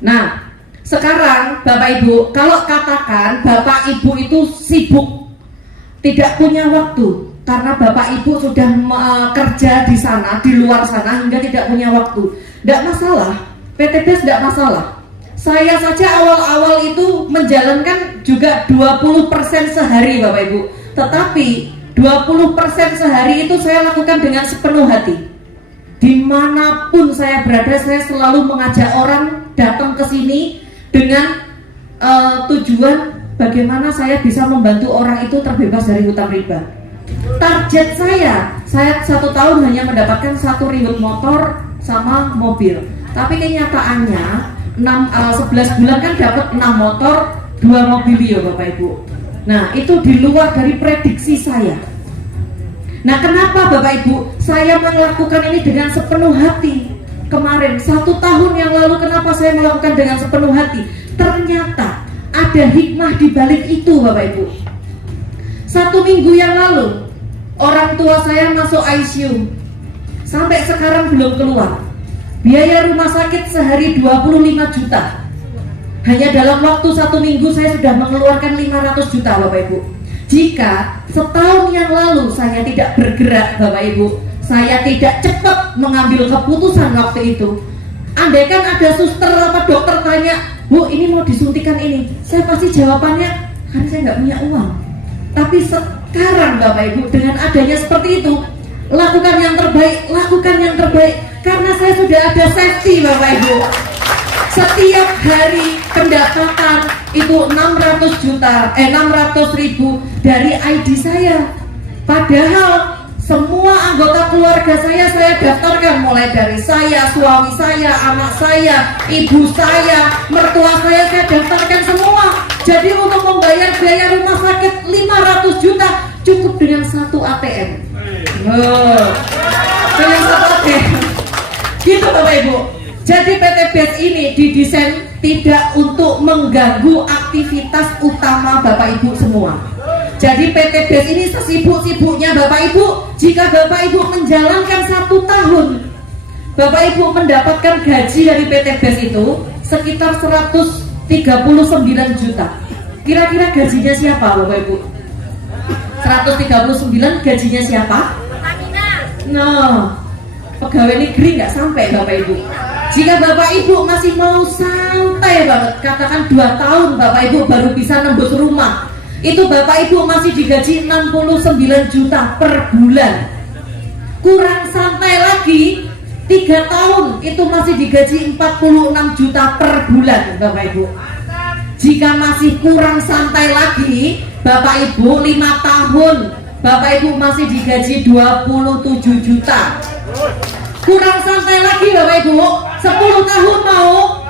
Nah, sekarang Bapak Ibu, kalau katakan Bapak Ibu itu sibuk, tidak punya waktu, karena Bapak Ibu sudah kerja di sana, di luar sana, hingga tidak punya waktu. Tidak masalah, PT BES tidak masalah. Saya saja awal-awal itu menjalankan juga 20% sehari Bapak Ibu. Tetapi 20% sehari itu saya lakukan dengan sepenuh hati. Dimanapun saya berada, saya selalu mengajak orang datang ke sini dengan tujuan bagaimana saya bisa membantu orang itu terbebas dari hutang riba. Target saya 1 tahun hanya mendapatkan 1 reward motor sama mobil. Tapi kenyataannya 11 bulan kan dapat 6 motor, 2 mobilio Bapak Ibu. Nah, itu di luar dari prediksi saya. Nah, kenapa Bapak Ibu saya melakukan ini dengan sepenuh hati? Kemarin 1 tahun yang lalu kenapa saya melakukan dengan sepenuh hati? Ternyata ada hikmah di balik itu Bapak Ibu. 1 minggu yang lalu orang tua saya masuk ICU, sampai sekarang belum keluar. Biaya rumah sakit sehari 25 juta. Hanya dalam waktu 1 minggu saya sudah mengeluarkan 500 juta Bapak Ibu. Jika setahun yang lalu saya tidak bergerak Bapak Ibu, saya tidak cepat mengambil keputusan waktu itu, andaikan ada suster atau dokter tanya, Bu ini mau disuntikan ini, saya pasti jawabannya, karena saya nggak punya uang. Tapi sekarang Bapak Ibu, dengan adanya seperti itu, lakukan yang terbaik, lakukan yang terbaik. Karena saya sudah ada safety Bapak Ibu. Setiap hari pendapatan itu 600 ribu dari ID saya. Padahal semua anggota keluarga saya daftarkan, mulai dari saya, suami saya, anak saya, ibu saya, mertua saya daftarkan semua. Jadi untuk membayar biaya rumah sakit 500 juta cukup dengan 1 ATM. Dengan 1 ATM. Gitu Bapak Ibu. Jadi PT BES ini didesain tidak untuk mengganggu aktivitas utama Bapak Ibu semua. Jadi PT BES ini sesibuk-sibuknya Bapak Ibu, jika Bapak Ibu menjalankan 1 tahun, Bapak Ibu mendapatkan gaji dari PT BES itu sekitar 139 juta. Kira-kira gajinya siapa Bapak Ibu? 139 gajinya siapa? Nah, pegawai negeri nggak sampai Bapak Ibu. Jika Bapak Ibu masih mau santai banget, katakan 2 tahun Bapak Ibu baru bisa nembus rumah, itu Bapak Ibu masih digaji 69 juta per bulan. Kurang santai lagi 3 tahun itu masih digaji 46 juta per bulan Bapak Ibu. Jika masih kurang santai lagi Bapak Ibu 5 tahun Bapak Ibu masih digaji 27 juta. Kurang santai lagi Bapak Ibu 10 tahun mau.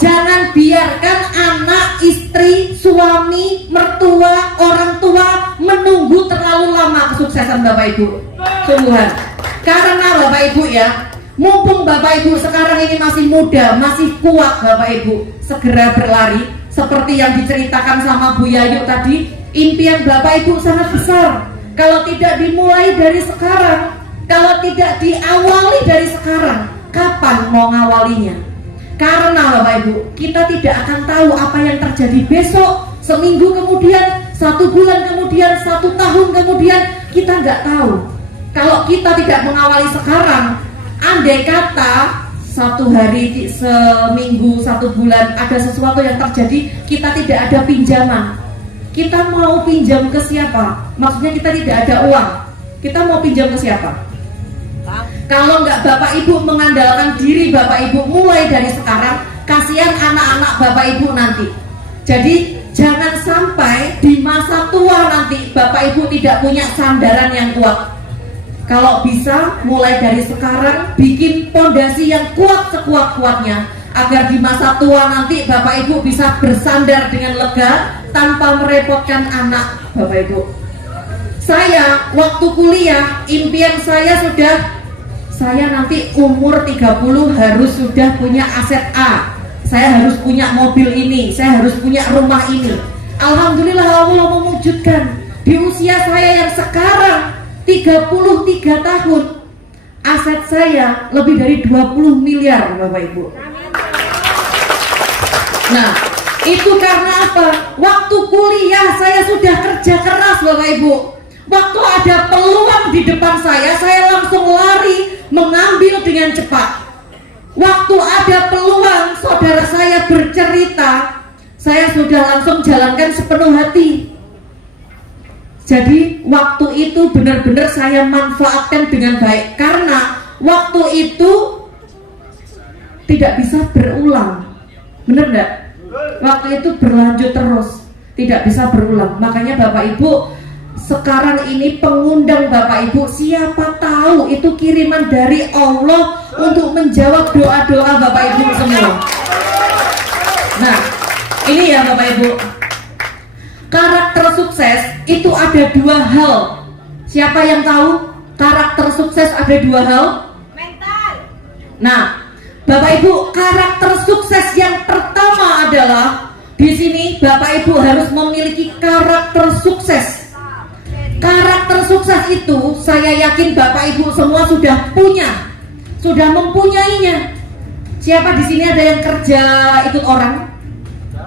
Jangan biarkan anak, istri, suami, mertua, orang tua menunggu terlalu lama kesuksesan Bapak Ibu. Sungguhan. Karena Bapak Ibu ya, mumpung Bapak Ibu sekarang ini masih muda, masih kuat Bapak Ibu, segera berlari. Seperti yang diceritakan sama Bu Yayu tadi, impian Bapak Ibu sangat besar. Kalau tidak dimulai dari sekarang, kalau tidak diawali dari sekarang, kapan kapan mau ngawalinya. Karena Bapak Ibu, kita tidak akan tahu apa yang terjadi besok, seminggu kemudian, 1 bulan kemudian, 1 tahun kemudian, kita nggak tahu. Kalau kita tidak mengawali sekarang, andai kata 1 hari, seminggu, 1 bulan ada sesuatu yang terjadi, kita tidak ada pinjaman. Kita mau pinjam ke siapa? Maksudnya kita tidak ada uang. Kita mau pinjam ke siapa? Kalau nggak Bapak Ibu mengandalkan diri Bapak Ibu mulai dari sekarang, kasihan anak-anak Bapak Ibu nanti. Jadi jangan sampai di masa tua nanti Bapak Ibu tidak punya sandaran yang kuat. Kalau bisa mulai dari sekarang bikin pondasi yang kuat sekuat-kuatnya, agar di masa tua nanti Bapak Ibu bisa bersandar dengan lega tanpa merepotkan anak Bapak Ibu. Saya waktu kuliah, impian saya nanti umur 30 harus sudah punya aset A, saya harus punya mobil ini, saya harus punya rumah ini. Alhamdulillah Allah mewujudkan. Di usia saya yang sekarang 33 tahun, aset saya lebih dari 20 miliar Bapak Ibu. Nah, itu karena apa? Waktu kuliah saya sudah kerja keras Bapak Ibu. Waktu ada peluang di depan saya langsung lari mengambil dengan cepat. Waktu ada peluang saudara saya bercerita, saya sudah langsung jalankan sepenuh hati. Jadi waktu itu benar-benar saya manfaatkan dengan baik, karena waktu itu tidak bisa berulang. Benar enggak? Waktu itu berlanjut terus, tidak bisa berulang. Makanya Bapak Ibu, sekarang ini pengundang Bapak Ibu, siapa tahu itu kiriman dari Allah untuk menjawab doa-doa Bapak Ibu semua. Nah, ini ya Bapak Ibu, karakter sukses itu ada 2 hal. Siapa yang tahu karakter sukses ada 2 hal? Mental. Nah, Bapak Ibu, karakter sukses yang pertama adalah di sini Bapak Ibu harus memiliki karakter sukses. Karakter sukses itu saya yakin Bapak Ibu semua sudah punya, sudah mempunyainya. Siapa di sini ada yang kerja ikut orang,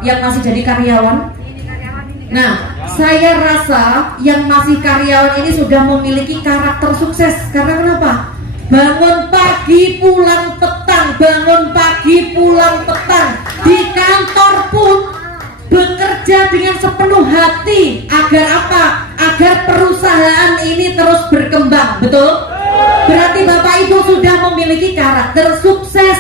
yang masih jadi karyawan? Nah, saya rasa yang masih karyawan ini sudah memiliki karakter sukses. Karena kenapa? Bangun pagi pulang petang, bangun pagi pulang petang. Di kantor pun bekerja dengan sepenuh hati. Agar apa? Agar perusahaan ini terus berkembang. Betul? Berarti Bapak Ibu sudah memiliki karakter sukses.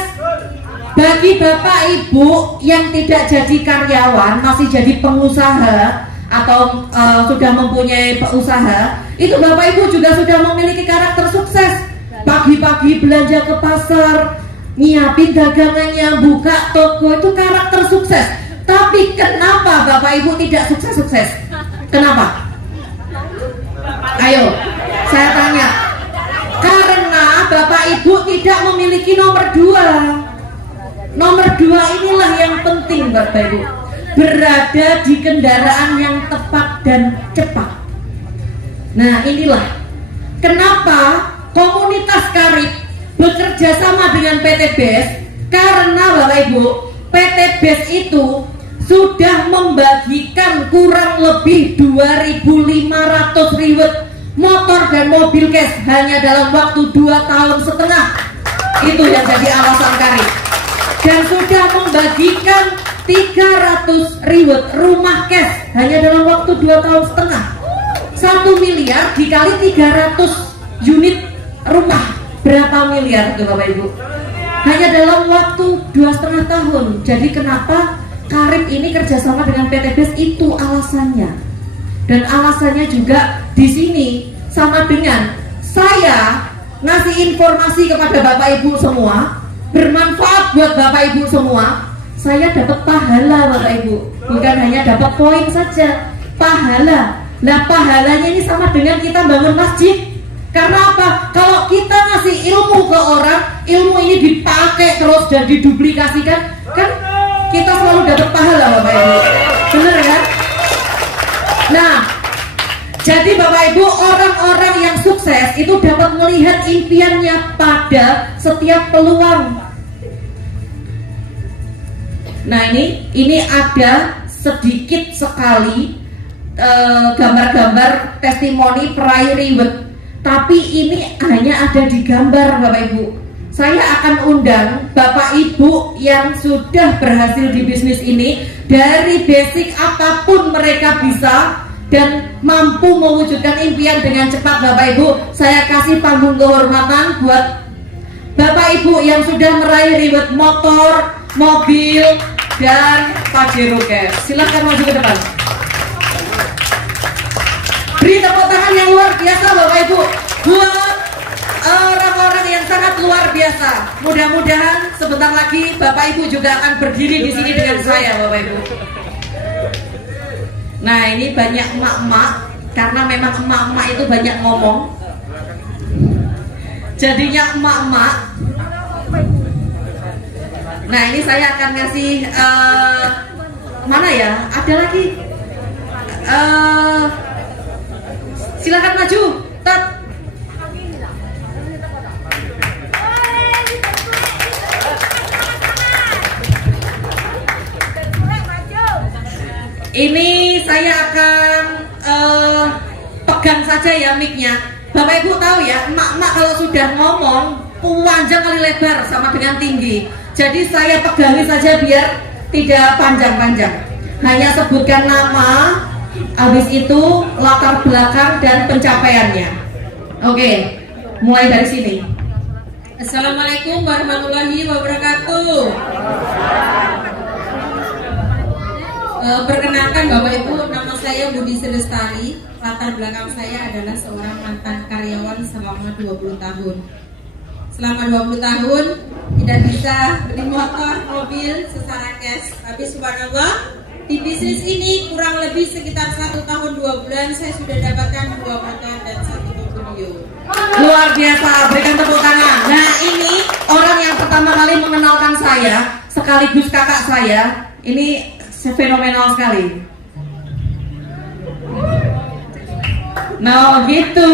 Bagi Bapak Ibu yang tidak jadi karyawan, masih jadi pengusaha atau sudah mempunyai usaha, itu Bapak Ibu juga sudah memiliki karakter sukses. Pagi-pagi belanja ke pasar, nyiapin dagangannya, buka toko, itu karakter sukses. Tapi kenapa Bapak Ibu tidak sukses-sukses? Kenapa? Ayo, saya tanya. Karena Bapak Ibu tidak memiliki nomor 2. Nomor 2 inilah yang penting Bapak Ibu, berada di kendaraan yang tepat dan cepat. Nah, inilah kenapa komunitas Karib bekerja sama dengan PT BES. Karena Bapak Ibu, PT BES itu sudah membagikan kurang lebih 2.500 riwet motor dan mobil cash hanya dalam waktu 2,5 tahun. Itu yang jadi alasan Karib. Dan sudah membagikan 300 riwet rumah cash hanya dalam waktu 2,5 tahun. 1 miliar dikali 300 unit rumah, berapa miliar tuh Bapak Ibu? Hanya dalam waktu 2,5 tahun. Jadi kenapa Karib ini kerjasama dengan PT BES, itu alasannya. Dan alasannya juga di sini sama dengan saya ngasih informasi kepada Bapak Ibu semua, bermanfaat buat Bapak Ibu semua. Saya dapat pahala Bapak Ibu, bukan hanya dapat poin saja, pahala. Nah, pahalanya ini sama dengan kita bangun masjid. Karena apa? Kalau kita ngasih ilmu ke orang, ilmu ini dipakai terus dan diduplikasikan, kan kita selalu dapat pahala Bapak Ibu. Benar kan? Nah, jadi Bapak Ibu, orang-orang yang sukses itu dapat melihat impiannya pada setiap peluang. Nah ini ada sedikit sekali gambar-gambar testimoni peraih reward, tapi ini hanya ada di gambar Bapak Ibu. Saya akan undang Bapak Ibu yang sudah berhasil di bisnis ini, dari basic apapun mereka bisa dan mampu mewujudkan impian dengan cepat. Bapak Ibu, saya kasih panggung kehormatan buat Bapak Ibu yang sudah meraih reward motor, mobil, dan Pajero Cash. Silahkan maju ke depan. Beri tepuk tangan yang luar biasa Bapak Ibu buat orang-orang yang sangat luar biasa. Mudah-mudahan sebentar lagi Bapak Ibu juga akan berdiri di sini dengan saya Bapak Ibu. Nah ini banyak emak-emak, karena memang emak-emak itu banyak ngomong, jadinya emak-emak. Nah ini saya akan ngasih mana ya? Ada lagi. Silakan maju. Tat. Ini saya akan pegang saja ya mic-nya. Bapak Ibu tahu ya, emak-emak kalau sudah ngomong panjang kali lebar sama dengan tinggi. Jadi saya pegangi saja biar tidak panjang-panjang. Hanya sebutkan nama, habis itu latar belakang dan pencapaiannya. Oke, mulai dari sini. Assalamualaikum warahmatullahi wabarakatuh. Perkenalkan Bapak Ibu, nama saya Budi Selestari. Latar belakang saya adalah seorang mantan karyawan selama 20 tahun. Selama 20 tahun tidak bisa beli motor, mobil secara cash. Tapi subhanallah, di bisnis ini kurang lebih sekitar 1 tahun 2 bulan saya sudah dapatkan 2 motor dan 1 mobil. Luar biasa, berikan tepuk tangan. Nah ini orang yang pertama kali mengenalkan saya, sekaligus kakak saya. Ini fenomenal sekali. Nah gitu.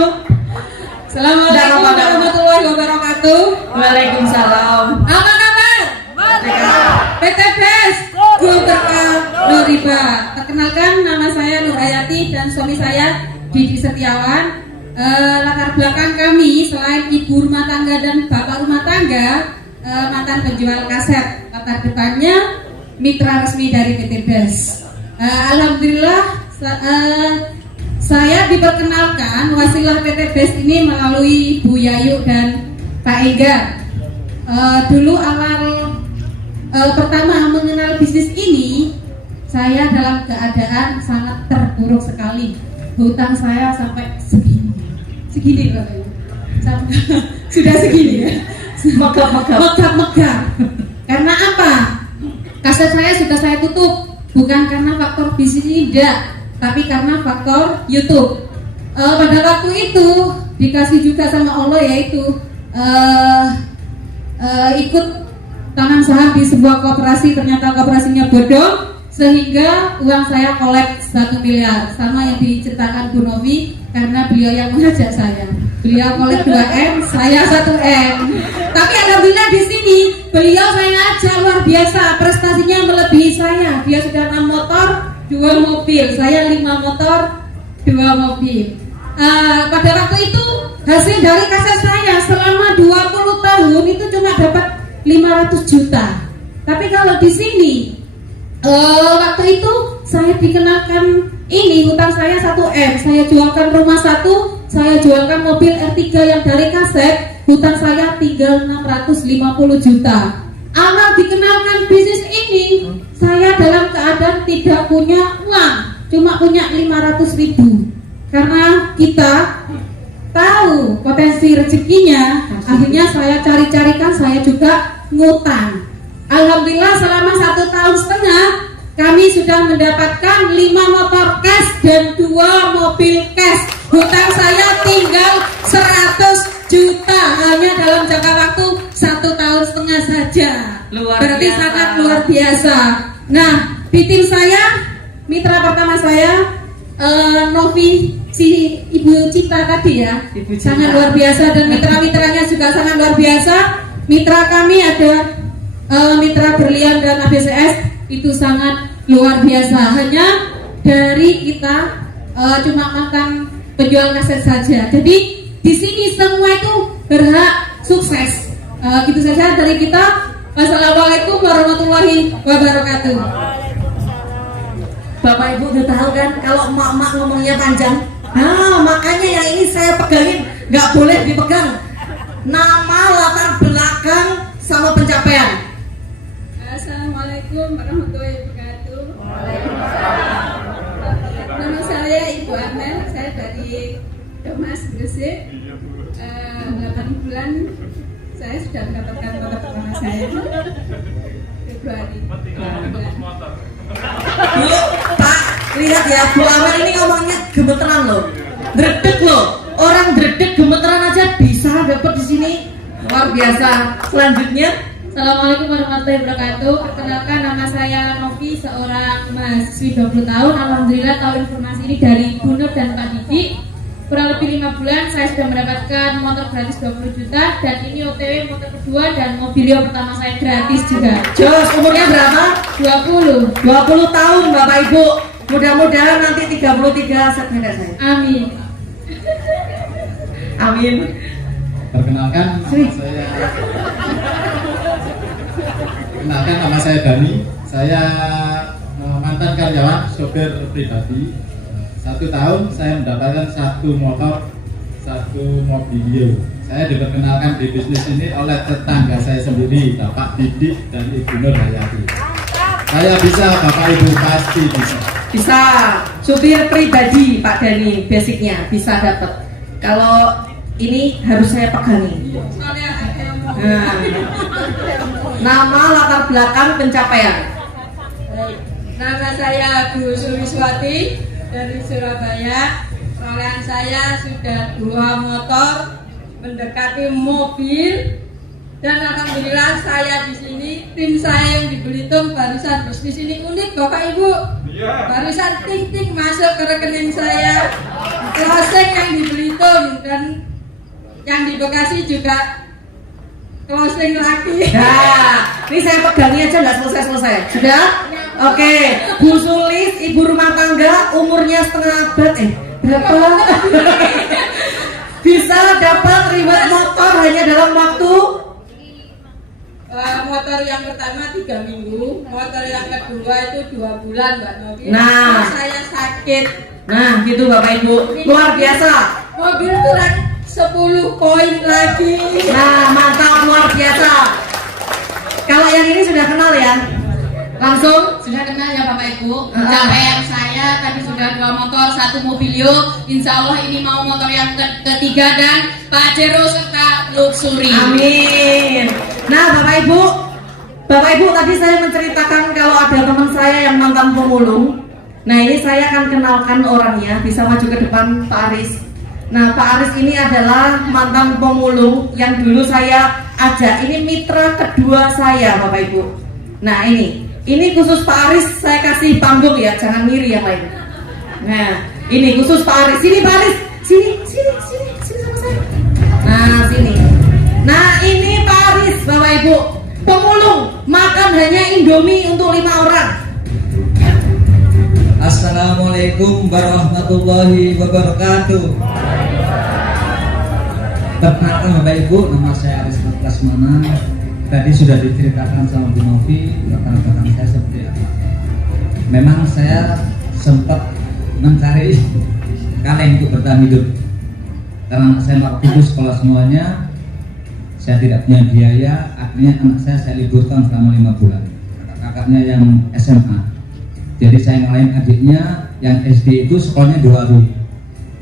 Assalamualaikum warahmatullahi wabarakatuh. Waalaikumsalam. Apa kabar? PT Best Guru Berkah Nur Riba. Perkenalkan, nama saya Nur Hayati dan suami saya Didi Setiawan. Latar belakang kami selain ibu rumah tangga dan bapak rumah tangga, mantan penjual kaset. Latar depannya mitra resmi dari PT Best. Alhamdulillah saya diperkenalkan wasilah PT Best ini melalui Bu Yayu dan Pak Ega. Dulu awal pertama mengenal bisnis ini, saya dalam keadaan sangat terpuruk sekali. Hutang saya sampai segini Bapak Ibu. Sudah segini ya. Megap-megap. Karena apa? Kaset saya sudah saya tutup, bukan karena faktor bisnis ini tidak, tapi karena faktor YouTube. Pada waktu itu dikasih juga sama Allah, yaitu ikut tanam saham di sebuah koperasi. Ternyata koperasinya bodong, sehingga uang saya kolek 1 miliar, sama yang diceritakan Bu Novi, karena beliau yang mengajak saya. Beliau kolek 2M, saya 1M. Tapi alhamdulillah di sini beliau saya ajak luar biasa, prestasinya melebihi saya. Dia sudah 6 motor, 2 mobil, saya 5 motor, 2 mobil. Pada waktu itu hasil dari kaset saya selama 20 tahun itu cuma dapat 500 juta. Tapi kalau di sini waktu itu saya dikenalkan ini hutang saya 1M, saya jualkan rumah 1, saya jualkan mobil R3 yang dari kaset, hutang saya tinggal 650 juta. Awal dikenalkan bisnis ini, saya dalam keadaan tidak punya uang, cuma punya 500 ribu. Karena kita tahu potensi rezekinya, akhirnya saya cari-carikan, saya juga ngutang. Alhamdulillah selama 1,5 tahun kami sudah mendapatkan 5 motor cash dan 2 mobil cash. Hutang saya tinggal 100 juta hanya dalam jangka waktu 1,5 tahun saja. Berarti biasa. Sangat luar biasa. Nah, di tim saya, mitra pertama saya Novi, si Ibu Cinta tadi ya, sangat luar biasa, dan mitra-mitranya juga sangat luar biasa. Mitra kami ada mitra Berlian dan ABCS, itu sangat luar biasa. Hanya dari kita cuma mantan penjual kaset saja. Jadi di sini semua itu berhak sukses. Gitu saja dari kita. Wassalamualaikum warahmatullahi wabarakatuh. Bapak Ibu udah tahu kan kalau emak-emak ngomongnya panjang. Nah, makanya yang ini saya pegangin, nggak boleh dipegang. Nama, latar belakang, sama pencapaian. Assalamualaikum warahmatullahi wabarakatuh. Nama saya Ibu Amel, saya dari Domas Gresik. 8 bulan saya sudah mendapatkan motor pertama saya. Februari. Bu, Pak, lihat ya, Bu Amel ini ngomongnya gemeteran loh, dredeg loh. Orang dredeg gemeteran aja bisa dapat di sini, luar biasa. Selanjutnya, Assalamualaikum warahmatullahi wabarakatuh. Perkenalkan, nama saya Novi, seorang mahasiswi 20 tahun. Alhamdulillah tahu informasi ini dari Bu Nur dan Pak Didi. Kurang lebih 5 bulan saya sudah mendapatkan motor gratis 20 juta. Dan ini OTW motor kedua dan mobilio pertama saya gratis juga. Jos, umurnya berapa? 20. 20 tahun Bapak Ibu. Mudah-mudahan nanti 33 sepeda saya. Amin. Amin. Perkenalkan nama saya Dani. Saya mantan karyawan sopir pribadi. 1 tahun saya mendapatkan 1 motor, 1 mobilio. Saya diperkenalkan di bisnis ini oleh tetangga saya sendiri, Bapak Didik dan Ibu Nur Hayati. Saya bisa, Bapak Ibu pasti bisa. Bisa. Supir pribadi Pak Dani, basicnya bisa dapat. Kalau ini harus saya pegangi. Nah, nama, latar belakang, pencapaian. Nama saya Bu Suliswati dari Surabaya. Perolehan saya sudah 2 motor, mendekati mobil, dan alhamdulillah saya di sini, tim saya yang di Belitung barusan bisnis ini unik Bapak Ibu. Barusan ting-ting masuk ke rekening saya, closing yang di Belitung dan yang di Bekasi juga closing lagi. Nah, ini saya pegangi aja nggak selesai-selesai. Sudah? Oke. Bu Sulis, ibu rumah tangga, umurnya setengah abad. Berapa? Bisa dapat reward motor hanya dalam waktu motor yang pertama 3 minggu, motor yang kedua itu 2 bulan Mbak Novi. Nah. Saya sakit. Nah, gitu Bapak Ibu. Luar biasa. Mobil kurang 10 poin lagi. Nah, mantap, luar biasa. Kalau yang ini sudah kenal ya? Langsung? Sudah kenal ya Bapak Ibu. Pencapaian saya tadi sudah 2 motor, 1 mobilio. Insya Allah ini mau motor yang ketiga dan Pajero serta Luxury. Amin. Nah, Bapak Ibu tadi saya menceritakan kalau ada teman saya yang mantan pemulung. Nah, ini saya akan kenalkan orangnya. Bisa maju ke depan Pak Aris. Nah, Pak Aris ini adalah mantan pemulung yang dulu saya ajak. Ini mitra kedua saya, Bapak Ibu. Nah, ini khusus Pak Aris, saya kasih panggung ya, jangan ngiri yang lain. Nah, ini khusus Pak Aris. Sini Pak Aris, sini sama saya. Nah, sini. Nah, ini Pak Aris, Bapak Ibu. Pemulung, makan hanya Indomie untuk 5 orang. Assalamualaikum warahmatullahi wabarakatuh. Perkenalkan Bapak Ibu, nama saya Aris Prasmana. Tadi sudah diceritakan sama Bu Novi latar belakang saya seperti apa. Memang saya sempat mencari kaleng untuk bertahan hidup karena saya waktu itu sekolah semuanya, saya tidak punya biaya. Akhirnya anak saya liburkan selama 5 bulan. Kakaknya yang SMA, jadi saya ngalahin adiknya yang SD itu sekolahnya 2 hari.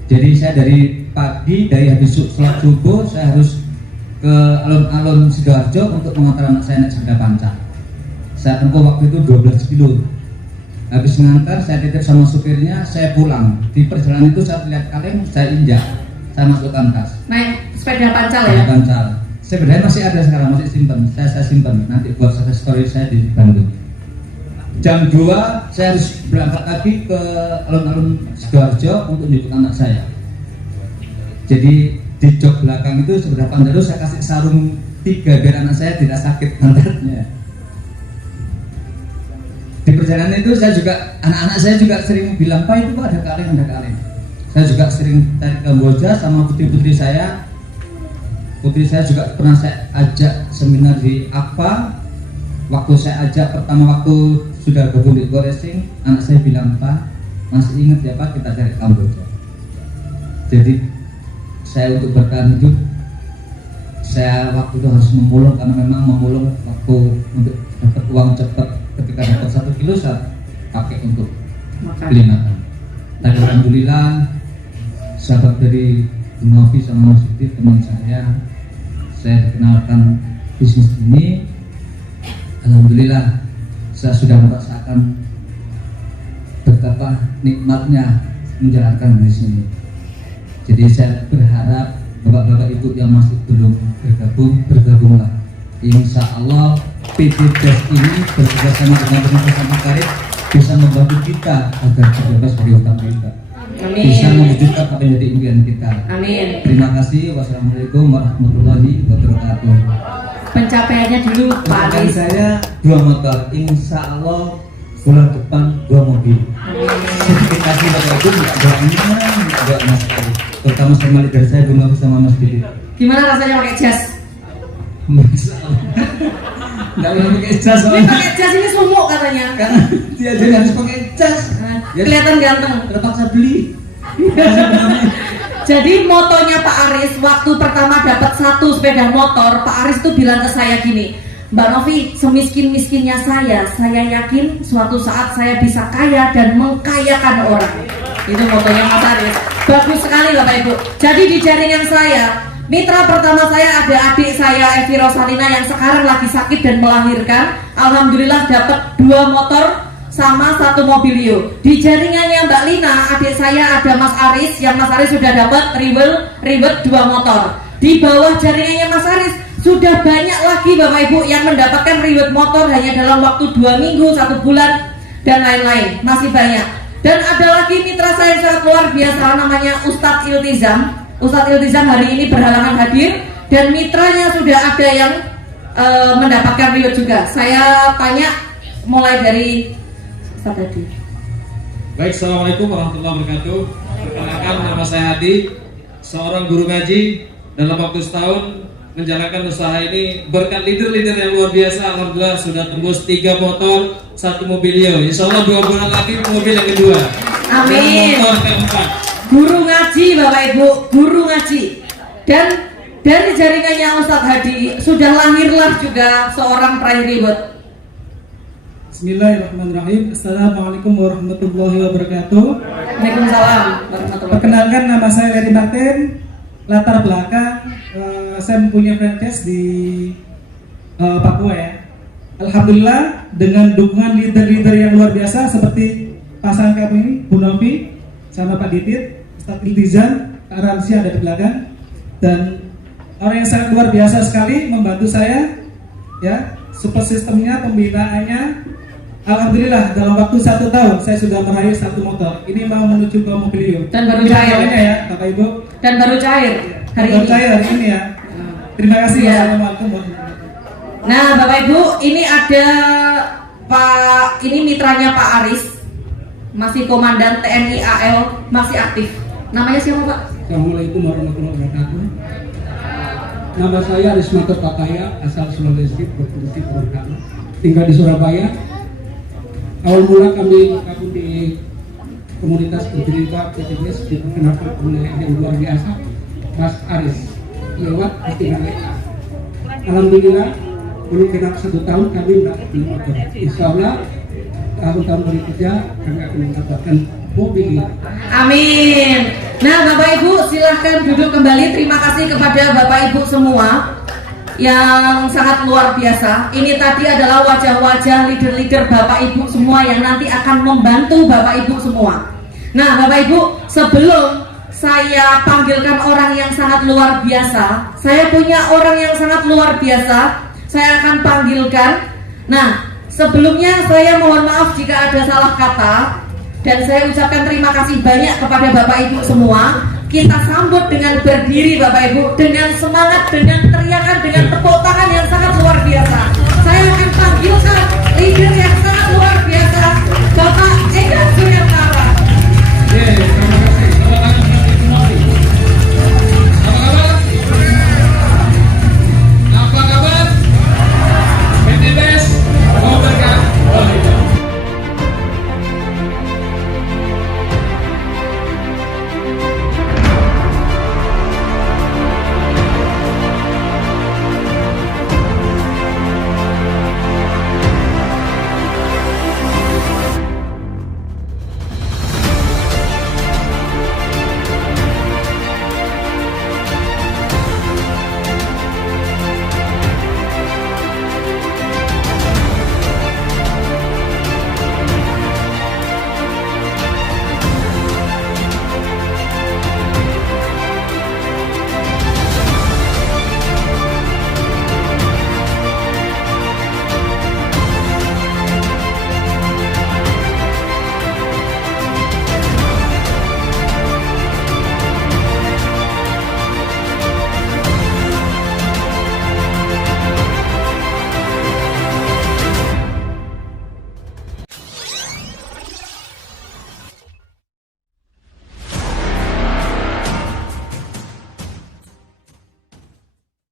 Jadi saya dari pagi, dari habis sholat subuh saya harus ke alun-alun Sidoarjo untuk mengantar anak saya naik sepeda panca. Saya tempuh waktu itu 12 kilo. Habis mengantar, saya titip sama supirnya, saya pulang. Di perjalanan itu saya lihat kaleng, saya injak, saya masukkan tas. Naik sepeda pancal ya? Sepeda pancal. Sebenarnya masih ada sekarang, masih simpan. Saya simpan. Nanti buat success story saya di Bandung. Jam 2 saya harus berangkat lagi ke alun-alun Sidoarjo untuk menjemput anak saya. Jadi di jok belakang itu sebelah pantai saya kasih sarung 3 biar anak saya tidak sakit pantatnya. Di perjalanan itu saya juga, anak-anak saya juga sering bilang, Pak itu Pak ada kaleng. Saya juga sering tarik Kamboja sama putri-putri saya. Putri saya juga pernah saya ajak seminar di APA. Waktu saya ajak pertama waktu sudah gabung di Go Racing, anak saya bilang, Pak masih ingat ya Pak kita cari Kamboja. Jadi saya untuk bertahan hidup, saya waktu itu harus memulung, karena memang memulung waktu untuk dapat uang cepat. Ketika dapat 1 kilo saya pakai untuk beli makan. Tapi alhamdulillah sahabat dari Bu Novi sama Mas Didi, teman saya dikenalkan bisnis ini. Alhamdulillah saya sudah merasakan betapa nikmatnya menjalankan bisnis ini. Jadi saya berharap bapak-bapak ibu yang masih belum bergabunglah. Insya Allah PT DAS ini bekerjasama dengan Pemerintah Makarim bisa membantu kita agar terbebas dari hutang riba. Amin. Bisa mewujudkan apa yang jadi impian kita. Amin. Terima kasih. Wassalamualaikum warahmatullahi wabarakatuh. Pencapaiannya dulu Pak Untuk Aris. saya 2 motor, insya Allah bulan depan 2 mobil. Sedikit kasih Bapak Ibu, minta doa Mas Didi. Terutama sama leader saya Bu Novi sama Mas Didi. Gimana rasanya pakai jas? Masya Allah. Nggak boleh pakai jas Ini soalnya. pakai jas ini sumuk katanya. Karena dia jadi harus pakai jas. Ya, Kelihatan ganteng. terpaksa beli. Jadi motonya Pak Aris waktu pertama dapat 1 sepeda motor, Pak Aris tuh bilang ke saya gini, Mbak Novi, semiskin-miskinnya saya yakin suatu saat saya bisa kaya dan mengkayakan orang. Itu motonya Mas Aris. Bagus sekali Bapak Ibu. Jadi di jaringan saya, mitra pertama saya ada adik saya Evi Rosalina yang sekarang lagi sakit dan melahirkan. Alhamdulillah dapat 2 motor sama 1 mobilio. Di jaringannya Mbak Lina, adik saya ada Mas Aris, yang Mas Aris sudah dapat ribet 2 motor. Di bawah jaringannya Mas Aris sudah banyak lagi Bapak Ibu yang mendapatkan ribet motor hanya dalam waktu 2 minggu, 1 bulan dan lain-lain. Masih banyak. Dan ada lagi mitra saya yang sangat luar biasa, namanya Ustadz Iltizam. Ustadz Iltizam hari ini berhalangan hadir dan mitranya sudah ada yang mendapatkan ribet juga. Saya tanya mulai dari Ustadz tadi. Baik, assalamualaikum warahmatullahi wabarakatuh. Perkenalkan, nama saya Hadi, seorang guru ngaji. Dalam waktu setahun menjalankan usaha ini berkat leader-leader yang luar biasa. Alhamdulillah sudah tembus 3 motor, 1 mobilio. Insya Allah 2 bulan lagi mobil yang kedua. Amin. Dan motor keempat. Guru ngaji Bapak Ibu, guru ngaji. Dan dari jaringannya Ustadz Hadi sudah lahirlah juga seorang peraih ribet. Bismillahirrahmanirrahim. Assalamualaikum warahmatullahi wabarakatuh. Waalaikumsalam warahmatullahi wabarakatuh. Perkenalkan, nama saya Larry Martin. Latar belakang saya mempunyai franchise di Papua ya. Alhamdulillah dengan dukungan leader-leader yang luar biasa seperti pasangan kami ini, Bu Novi sama Pak Didit, Ustadz Iltizam, Kak Ramsi ada di belakang, dan orang yang sangat luar biasa sekali membantu saya ya. Support sistemnya, pembinaannya, alhamdulillah dalam waktu 1 tahun saya sudah meraih 1 motor. Ini mau menuju ke mobilio. Dan baru cair ya, Bapak Ibu. Dan baru cair hari Baru ini. cair hari ini ya. Terima kasih. Ya. Wassalamualaikum warahmatullahi wabarakatuh. Nah, Bapak Ibu, ini ada ini mitranya Pak Aris, masih komandan TNI AL, masih aktif. Namanya siapa Pak? Assalamualaikum warahmatullahi wabarakatuh. Nama saya Arismanto Pakaya, asal Sulawesi, berfungsi Purwakarta, tinggal di Surabaya. Awal mula kami gabung di komunitas penderita PTBS diperkenalkan oleh yang luar biasa, Mas Aris, lewat postingan WA. Alhamdulillah, belum genap 1 tahun kami mendapatkan motor. Insya Allah tahun-tahun berikutnya kami akan mendapatkan mobil. Amin. Nah, Bapak Ibu silahkan duduk kembali. Terima kasih kepada Bapak Ibu semua yang sangat luar biasa. Ini tadi adalah wajah-wajah leader-leader Bapak Ibu semua yang nanti akan membantu Bapak Ibu semua. Nah, Bapak Ibu, sebelum saya panggilkan orang yang sangat luar biasa, saya punya orang yang sangat luar biasa. Saya akan panggilkan. Nah, sebelumnya saya mohon maaf jika ada salah kata. Dan saya ucapkan terima kasih banyak kepada Bapak Ibu semua. Kita sambut dengan berdiri Bapak Ibu, dengan semangat, dengan teriakan, dengan tepuk tangan yang sangat luar biasa.